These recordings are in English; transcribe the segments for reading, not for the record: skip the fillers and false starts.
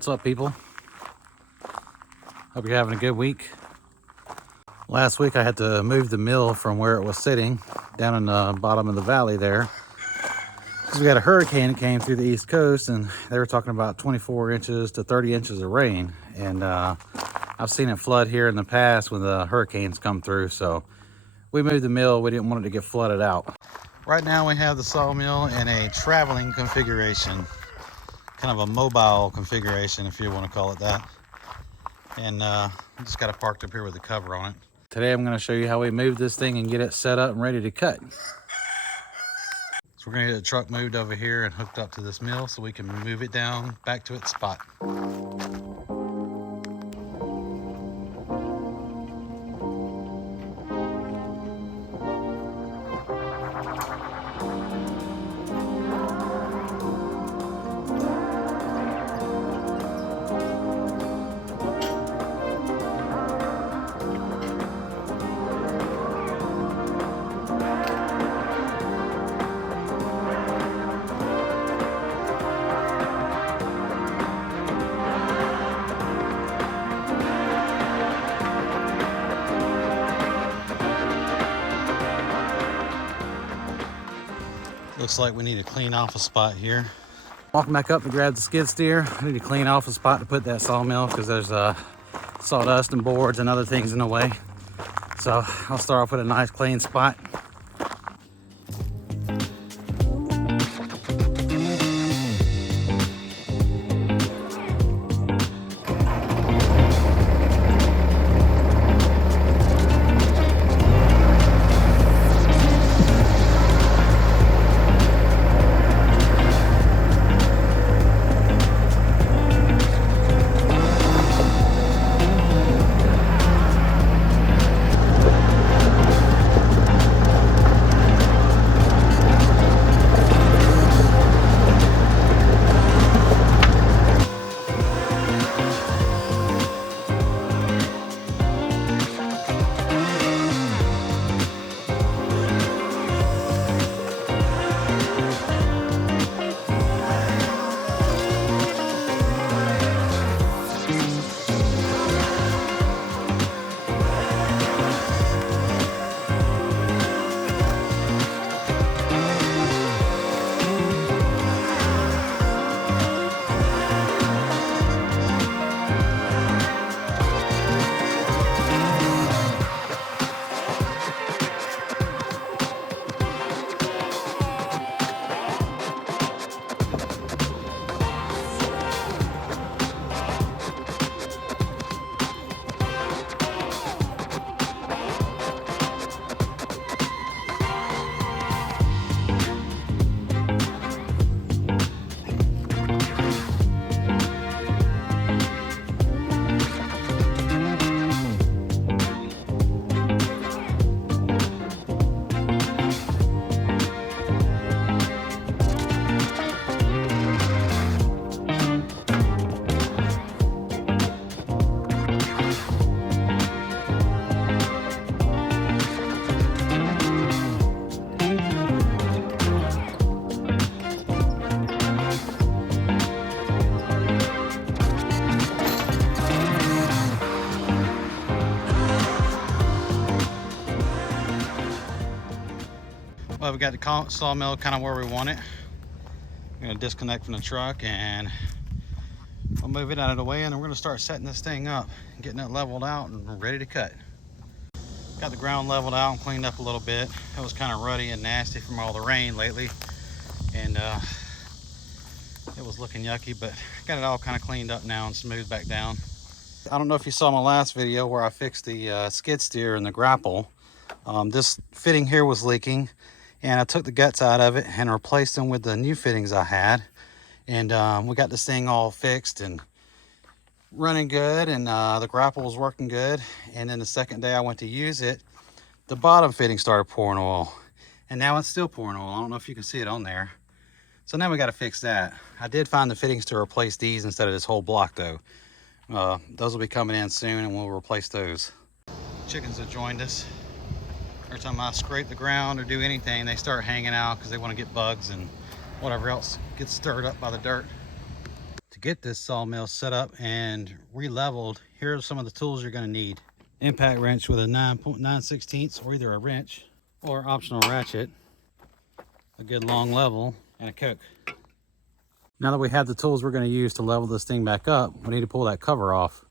What's up, people? Hope you're having a good week. Last week I had to move the mill from where it was sitting down in the bottom of the valley there, because we had a hurricane that came through the East Coast, and they were talking about 24 inches to 30 inches of rain. And I've seen it flood here in the past when the hurricanes come through, so we moved the mill. We didn't want it to get flooded out. Right now we have the sawmill in a traveling configuration, kind of a mobile configuration, if you want to call it that. And just got it parked up here with the cover on it. Today I'm going to show you how we move this thing and get it set up and ready to cut. So we're going to get the truck moved over here and hooked up to this mill so we can move it down back to its spot. Looks like we need to clean off a spot here. Walking back up to grab the skid steer. I need to clean off a spot to put that sawmill because there's sawdust and boards and other things in the way. So I'll start off with a nice clean spot. Well, we got the sawmill kind of where we want it. I'm going to disconnect from the truck and we'll move it out of the way, and then we're going to start setting this thing up, getting it leveled out and ready to cut. Got the ground leveled out and cleaned up a little bit. It was kind of ruddy and nasty from all the rain lately, and it was looking yucky, but got it all kind of cleaned up now and smoothed back down. I don't know if you saw my last video where I fixed the skid steer and the grapple. This fitting here was leaking, and I took the guts out of it and replaced them with the new fittings I had. And we got this thing all fixed and running good, and the grapple was working good. And then the second day I went to use it, the bottom fitting started pouring oil, and now it's still pouring oil. I don't know if you can see it on there. So now we got to fix that. I did find the fittings to replace these instead of this whole block though. Those will be coming in soon, and we'll replace those. Chickens have joined us. Every time I scrape the ground or do anything, they start hanging out because they want to get bugs and whatever else gets stirred up by the dirt. To To get this sawmill set up and re-leveled, here are some of the tools you're going to need. Impact wrench with a 9.9/16 or either a wrench or optional ratchet, a good long level, and a Coke. Now that we have the tools we're going to use to level this thing back up, we need to pull that cover off.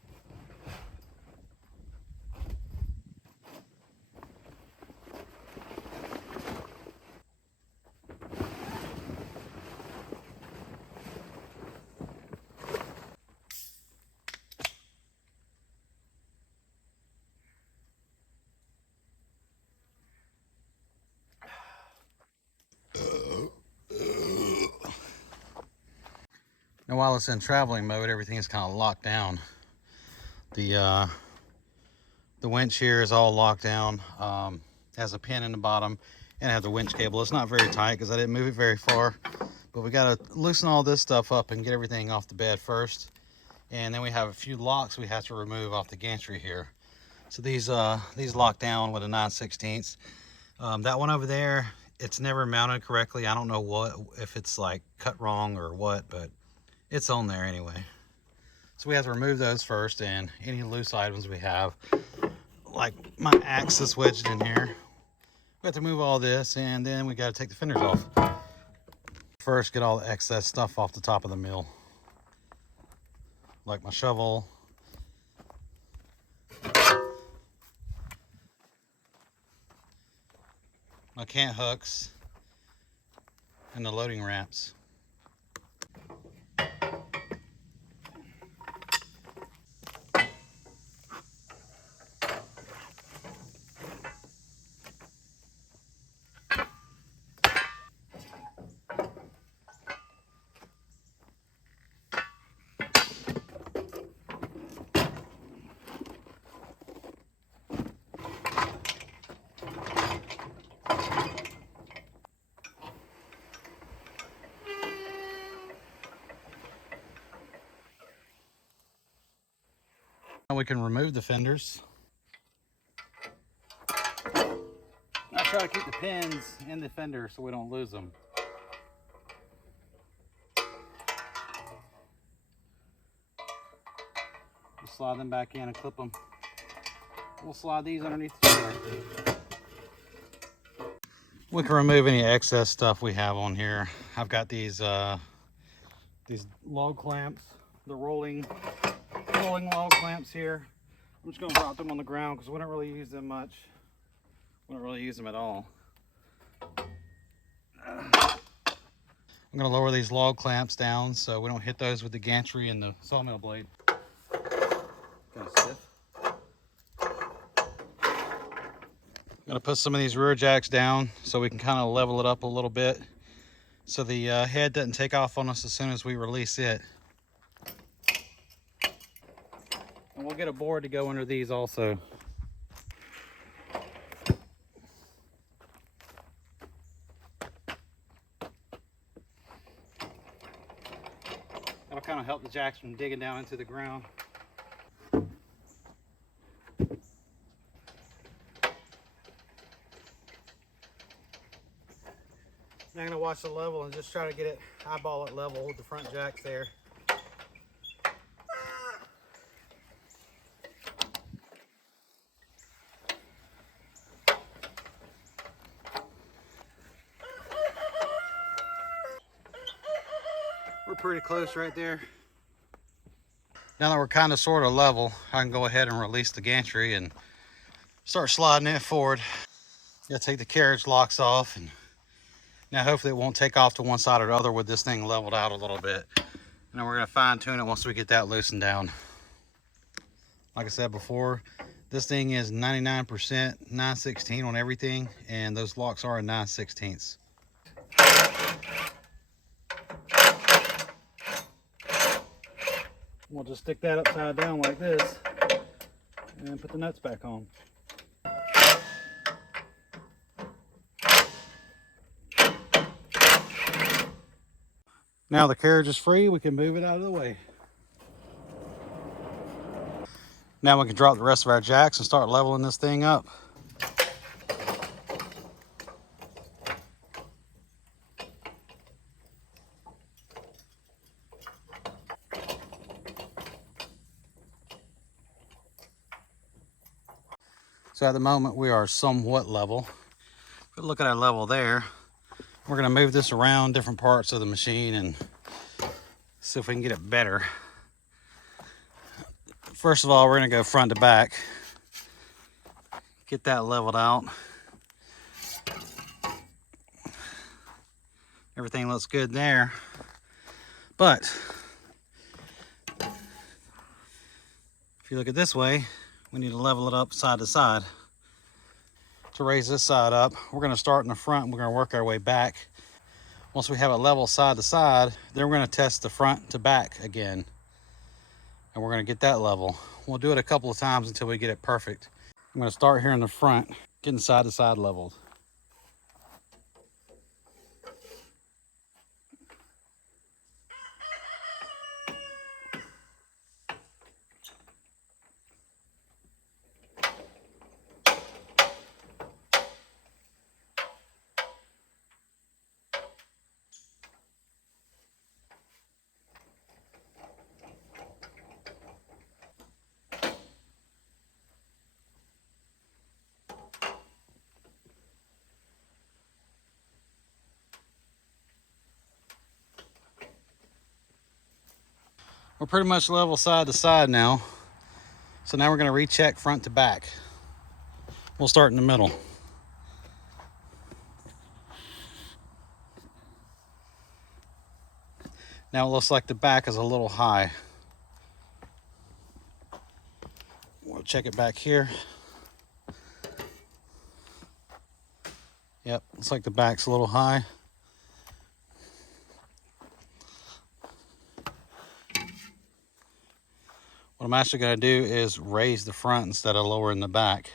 Now while it's in traveling mode, everything is kind of locked down. The winch here is all locked down. Has a pin in the bottom and has the winch cable. It's not very tight because I didn't move it very far, but we got to loosen all this stuff up and get everything off the bed first. And then we have a few locks we have to remove off the gantry here. So these lock down with a 9/16. That one over there, it's never mounted correctly. I don't know if it's like cut wrong or what, but it's on there anyway. So we have to remove those first, and any loose items we have, like my axe is wedged in here. We have to move all this, and then we got to take the fenders off. First, get all the excess stuff off the top of the mill, like my shovel, my cant hooks, and the loading ramps. Now we can remove the fenders. I try to keep the pins in the fender so we don't lose them. We'll slide them back in and clip them. We'll slide these underneath the trailer. We can remove any excess stuff we have on here. I've got these log clamps, the rolling log clamps here. I'm just going to drop them on the ground because we don't really use them much. We don't really use them at all. I'm going to lower these log clamps down so we don't hit those with the gantry and the sawmill blade. Kind of stiff. I'm going to put some of these rear jacks down so we can kind of level it up a little bit so the head doesn't take off on us as soon as we release it. And we'll get a board to go under these also. That'll kind of help the jacks from digging down into the ground. Now I'm going to watch the level and just try to get it eyeball it level with the front jacks there. We're pretty close right there. Now that we're kind of sort of level, I can go ahead and release the gantry and start sliding it forward. Gotta take the carriage locks off, and now hopefully it won't take off to one side or the other with this thing leveled out a little bit. And then we're gonna fine tune it once we get that loosened down. Like I said before, this thing is 99% 9/16 on everything, and those locks are a 9/16. We'll just stick that upside down like this and put the nuts back on. Now the carriage is free, we can move it out of the way. Now we can drop the rest of our jacks and start leveling this thing up. So at the moment we are somewhat level. If we look at our level there, we're gonna move this around different parts of the machine and see if we can get it better. First of all, we're gonna go front to back, get that leveled out. Everything looks good there, but if you look at this way, we need to level it up side to side. To raise this side up, we're gonna start in the front and we're gonna work our way back. Once we have it level side to side, then we're gonna test the front to back again. And we're gonna get that level. We'll do it a couple of times until we get it perfect. I'm gonna start here in the front, getting side to side leveled. We're pretty much level side to side now. So now we're gonna recheck front to back. We'll start in the middle. Now it looks like the back is a little high. We'll check it back here. Yep, looks like the back's a little high. What I'm actually gonna do is raise the front instead of lowering the back.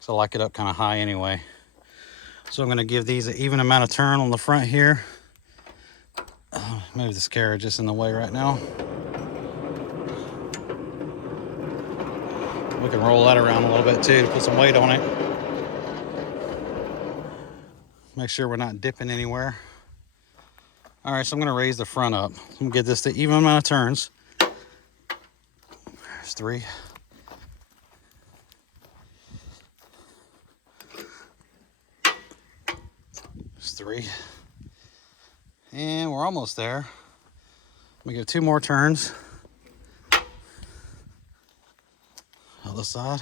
So I like it up kind of high anyway. So I'm gonna give these an even amount of turn on the front here. Maybe this carriage is in the way right now. We can roll that around a little bit too to put some weight on it. Make sure we're not dipping anywhere. All right, so I'm gonna raise the front up. I'm gonna give this the even amount of turns. There's 3. There's 3. And we're almost there. We give 2 more turns. Other side.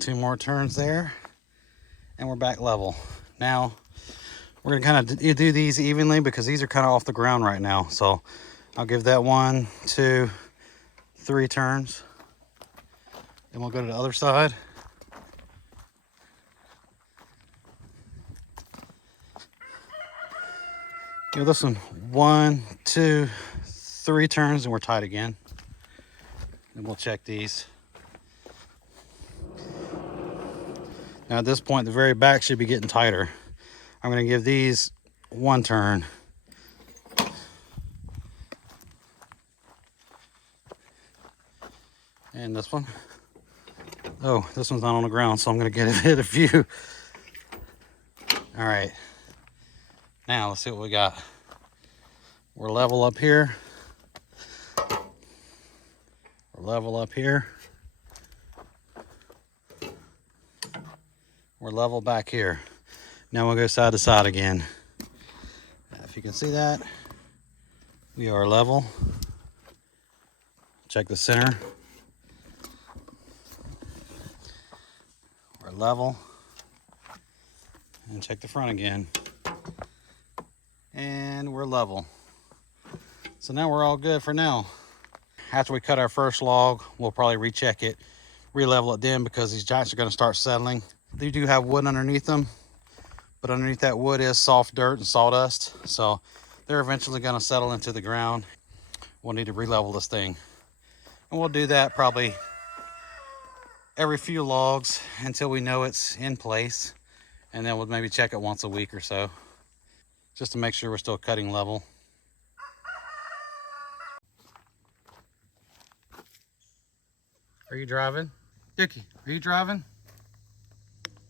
2 more turns there. And we're back level. Now, we're gonna kind of do these evenly because these are kind of off the ground right now. So I'll give that 1, 2, 3 turns. Then we'll go to the other side. Give this one 1, 2, 3 turns and we're tight again. And we'll check these. Now at this point, the very back should be getting tighter. I'm gonna give these 1 turn. And this one. Oh, this one's not on the ground, so I'm gonna hit a few. All right. Now let's see what we got. We're level up here. We're level up here. We're level back here. Now we'll go side to side again. If you can see that, we are level. Check the center. We're level. And check the front again. And we're level. So now we're all good for now. After we cut our first log, we'll probably recheck it, re-level it then because these joints are gonna start settling. They do have wood underneath them, but underneath that wood is soft dirt and sawdust. So they're eventually gonna settle into the ground. We'll need to re-level this thing. And we'll do that probably every few logs until we know it's in place. And then we'll maybe check it once a week or so, just to make sure we're still cutting level. Are you driving? Dickie, are you driving?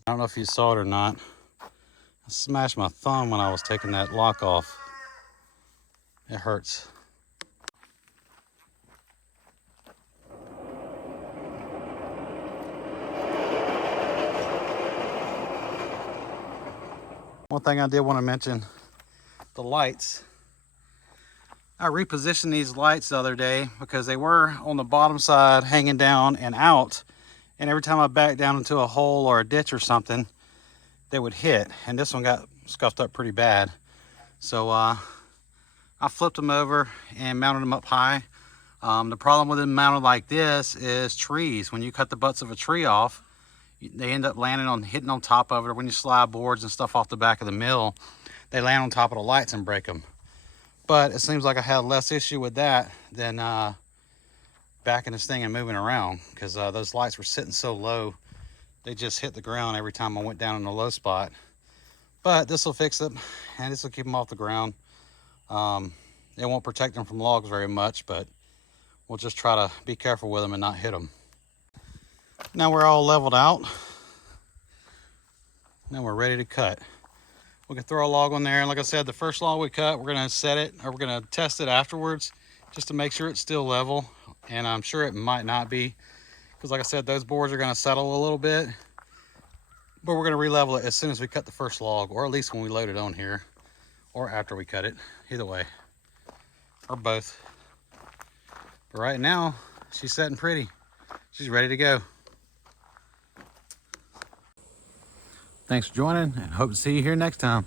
I don't know if you saw it or not. I smashed my thumb when I was taking that lock off. It hurts. One thing I did want to mention, the lights. I repositioned these lights the other day because they were on the bottom side hanging down and out, and every time I backed down into a hole or a ditch or something, they would hit, and this one got scuffed up pretty bad. So I flipped them over and mounted them up high. The problem with them mounted like this is trees. When you cut the butts of a tree off, they end up hitting on top of it. When you slide boards and stuff off the back of the mill, they land on top of the lights and break them. But it seems like I had less issue with that than backing this thing and moving around, because those lights were sitting so low, they just hit the ground every time I went down in the low spot. But this will fix it, and this will keep them off the ground. It won't protect them from logs very much, but we'll just try to be careful with them and not hit them. Now we're all leveled out. Now we're ready to cut. We can throw a log on there, and like I said, the first log we cut, we're gonna set it, or we're gonna test it afterwards just to make sure it's still level. And I'm sure it might not be, because like I said, those boards are gonna settle a little bit. But we're gonna re-level it as soon as we cut the first log, or at least when we load it on here, or after we cut it, either way, or both. But right now, she's setting pretty. She's ready to go. Thanks for joining, and hope to see you here next time.